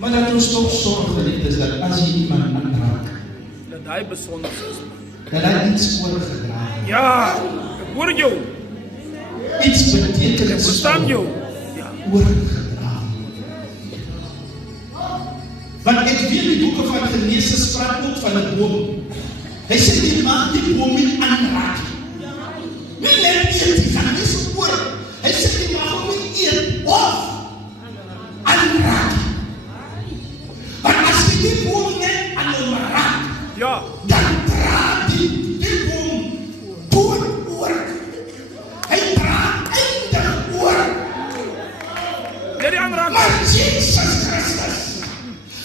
Maar dat ons toch zorg geliefdes, dat als je iemand aanraakt, Dat hij bijzonder is. dat hij iets oorgedragen. Ja, ik hoor jou. Iets betekent Ik verstaan jou. Ja. oorgedragen. Want ik weet die boeken van Genesis praat ook van een boom. Hij zegt, je maakt die boom in aanraking. Niet net eet, die gaan niet zo oor. Hij zegt, je mag hem niet eten of aanraken. Maar als je die boom net aan hem raakt, Ja. dan draagt die boom dood oor. Hij draagt eindig oor. Ja, die aanraking. Maar Jezus Christus,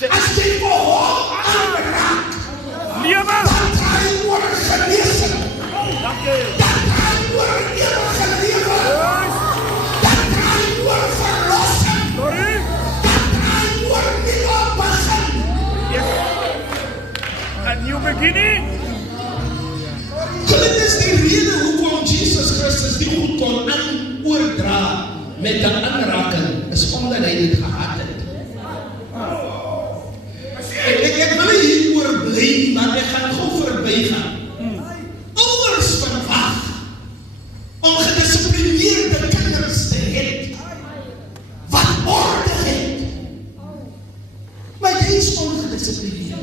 als je voor hem aanraakt, Leven. dan ga je worden genezen. Dank je. Dan ga je worden eeuwige leven. Dan ga je worden verlossen. Sorry. Dan ga je worden nieuwe begin. Yes. Een nieuw beginning. Dit is die reden hoekom Jezus Christus die goed kon oordra met de aanraking, is omdat hij dit gehad heeft. Ik wil hier oor bly, maar ik ga gauw voorbij gaan. Ouers verwag om gedisciplineerde kinders te hê wat orde het. Maar jy is ongedisciplineerd.